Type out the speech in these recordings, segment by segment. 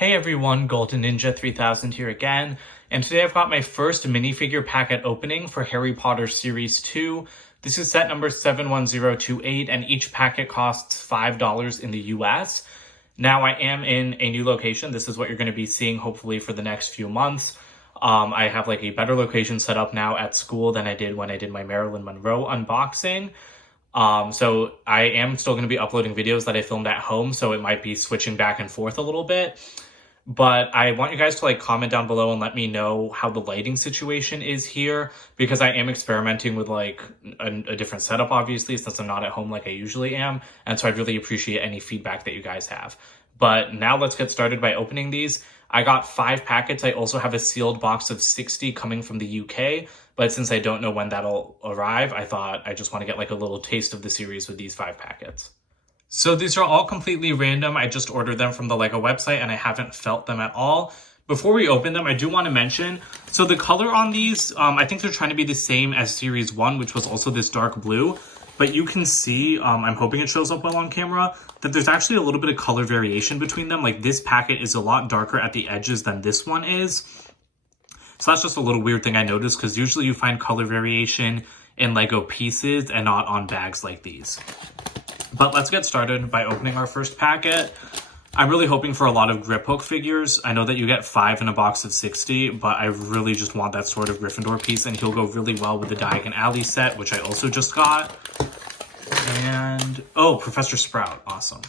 Hey everyone, Golden Ninja 3000 here again, and today I've got my first minifigure packet opening for Harry Potter Series 2. This is set number 71028, and each packet costs $5 in the US. Now I am in a new location. This is what you're going to be seeing hopefully for the next few months. I have like a better location set up now at school than I did when I did my Marilyn Monroe unboxing. So I am still going to be uploading videos that I filmed at home, so it might be switching back and forth a little bit. But I want you guys to comment down below and let me know how the lighting situation is here, because I am experimenting with a different setup, obviously, since I'm not at home like I usually am. And so I'd really appreciate any feedback that you guys have. But now let's get started by opening these. I got 5 packets. I also have a sealed box of 60 coming from the UK. But since I don't know when that'll arrive, I thought I just want to get a little taste of the series with these 5 packets. So these are all completely random. I just ordered them from the LEGO website and I haven't felt them at all. Before we open them, I do want to mention, so the color on these, I think they're trying to be the same as Series 1, which was also this dark blue. But you can see, I'm hoping it shows up well on camera, that there's actually a little bit of color variation between them. Like this packet is a lot darker at the edges than this one is. So that's just a little weird thing I noticed, because usually you find color variation in LEGO pieces and not on bags like these. But let's get started by opening our first packet. I'm really hoping for a lot of grip hook figures. I know that you get 5 in a box of 60, but I really just want that sort of Gryffindor piece, and he'll go really well with the Diagon Alley set, which I also just got. And, oh, Professor Sprout, awesome.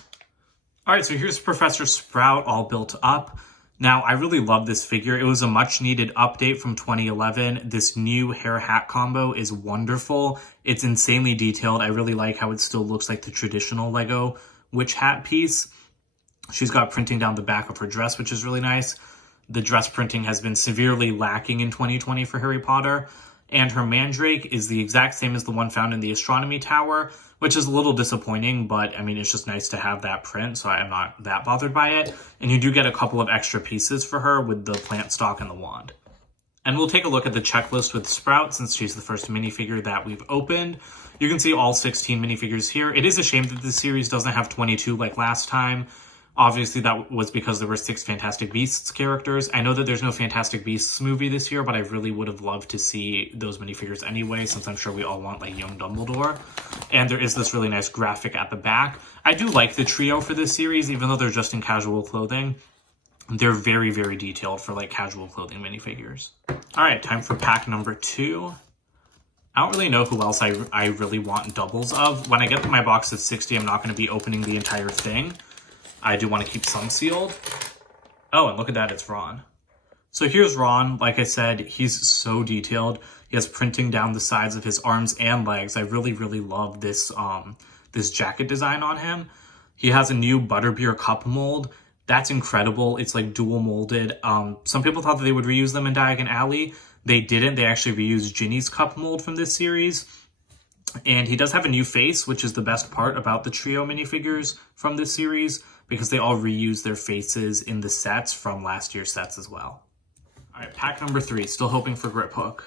All right, so here's Professor Sprout all built up. Now, I really love this figure. It was a much needed update from 2011. This new hair hat combo is wonderful. It's insanely detailed. I really like how it still looks like the traditional LEGO witch hat piece. She's got printing down the back of her dress, which is really nice. The dress printing has been severely lacking in 2020 for Harry Potter. And her mandrake is the exact same as the one found in the astronomy tower, which is a little disappointing, but I mean, it's just nice to have that print, so I'm not that bothered by it. And you do get a couple of extra pieces for her with the plant stalk and the wand. And we'll take a look at the checklist with Sprout, since she's the first minifigure that we've opened. You can see all 16 minifigures here. It is a shame that this series doesn't have 22 like last time. Obviously, that was because there were 6 Fantastic Beasts characters. I know that there's no Fantastic Beasts movie this year, but I really would have loved to see those minifigures anyway, since I'm sure we all want, young Dumbledore. And there is this really nice graphic at the back. I do like the trio for this series, even though they're just in casual clothing. They're very, very detailed for, casual clothing minifigures. All right, time for pack number 2. I don't really know who else I really want doubles of. When I get my box of 60, I'm not going to be opening the entire thing. I do want to keep some sealed. Oh, and look at that, it's Ron. So here's Ron. Like I said, he's so detailed. He has printing down the sides of his arms and legs. I really, really love this this jacket design on him. He has a new butterbeer cup mold. That's incredible. It's dual molded. Some people thought that they would reuse them in Diagon Alley. They didn't. They actually reused Ginny's cup mold from this series. And he does have a new face, which is the best part about the trio minifigures from this series, because they all reuse their faces in the sets from last year's sets as well. All right, pack number 3, still hoping for Grip Hook.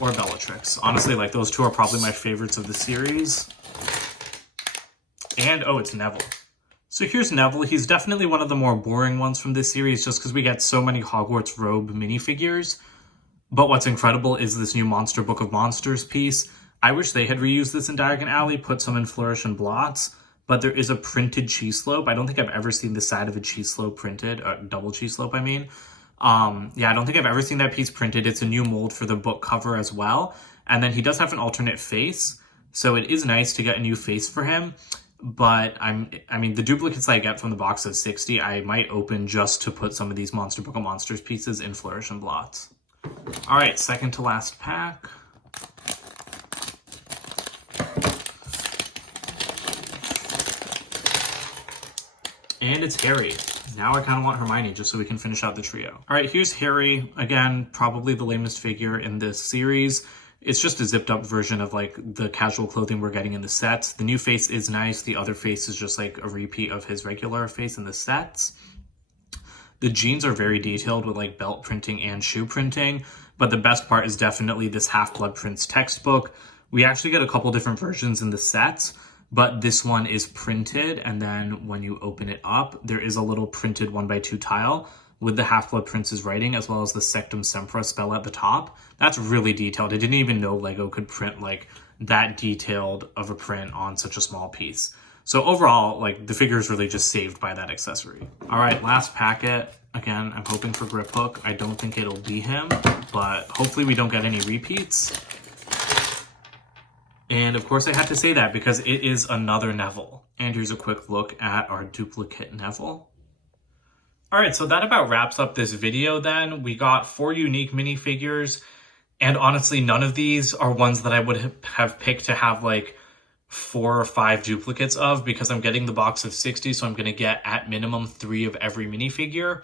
Or Bellatrix. Honestly, those two are probably my favorites of the series. And, oh, it's Neville. So here's Neville. He's definitely one of the more boring ones from this series, just because we get so many Hogwarts robe minifigures. But what's incredible is this new Monster Book of Monsters piece. I wish they had reused this in Diagon Alley, put some in Flourish and Blots. But there is a printed cheese slope. I don't think I've ever seen the side of a cheese slope printed, double cheese slope, I mean. Yeah, I don't think I've ever seen that piece printed. It's a new mold for the book cover as well. And then he does have an alternate face, so it is nice to get a new face for him. But I mean, the duplicates I get from the box of 60, I might open just to put some of these Monster Book of Monsters pieces in Flourish and Blots. All right, second to last pack. And it's Harry. Now I kind of want Hermione just so we can finish out the trio. All right, here's Harry. Again, probably the lamest figure in this series. It's just a zipped up version of the casual clothing we're getting in the sets. The new face is nice. The other face is just a repeat of his regular face in the sets. The jeans are very detailed with belt printing and shoe printing. But the best part is definitely this Half-Blood Prince textbook. We actually get a couple different versions in the sets. but this one is printed, and then when you open it up, there is a little printed 1x2 tile with the Half-Blood Prince's writing, as well as the Sectum Sempra spell at the top. That's really detailed. I didn't even know LEGO could print like that detailed of a print on such a small piece. So overall, like, the figure is really just saved by that accessory. All right, last packet. Again, I'm hoping for Grip Hook. I don't think it'll be him, but hopefully we don't get any repeats. And of course I had to say that because it is another Neville. And here's a quick look at our duplicate Neville. All right, so that about wraps up this video then. We got 4 unique minifigures, and honestly, none of these are ones that I would have picked to have like 4 or 5 duplicates of, because I'm getting the box of 60, so I'm going to get at minimum 3 of every minifigure.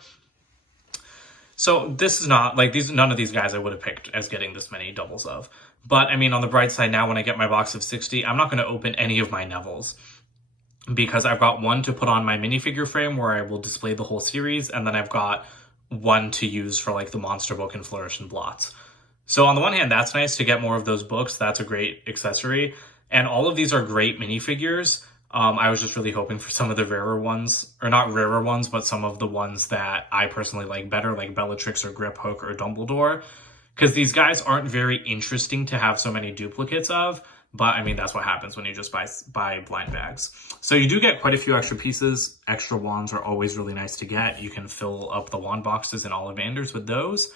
So this is not like none of these guys I would have picked as getting this many doubles of. But I mean, on the bright side, now when I get my box of 60, I'm not going to open any of my Nevilles, because I've got one to put on my minifigure frame where I will display the whole series, and then I've got one to use for like the Monster Book and Flourish and Blots. So on the one hand, that's nice to get more of those books. That's a great accessory. And all of these are great minifigures. I was just really hoping for some of the rarer ones, or not rarer ones, but some of the ones that I personally like better, like Bellatrix or Grip Hook or Dumbledore, because these guys aren't very interesting to have so many duplicates of. But I mean, that's what happens when you just buy blind bags. So you do get quite a few extra pieces. Extra wands are always really nice to get. You can fill up the wand boxes in Ollivanders with those.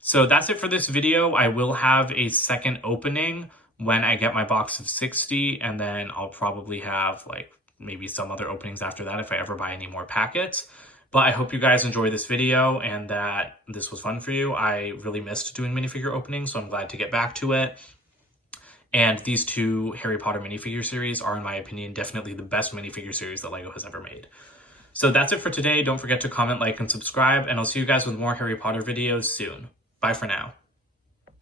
So that's it for this video. I will have a second opening when I get my box of 60, and then I'll probably have like maybe some other openings after that if I ever buy any more packets. But I hope you guys enjoyed this video and that this was fun for you. I really missed doing minifigure openings, so I'm glad to get back to it. And these 2 Harry Potter minifigure series are, in my opinion, definitely the best minifigure series that LEGO has ever made. So that's it for today. Don't forget to comment, like, and subscribe, and I'll see you guys with more Harry Potter videos soon. Bye for now.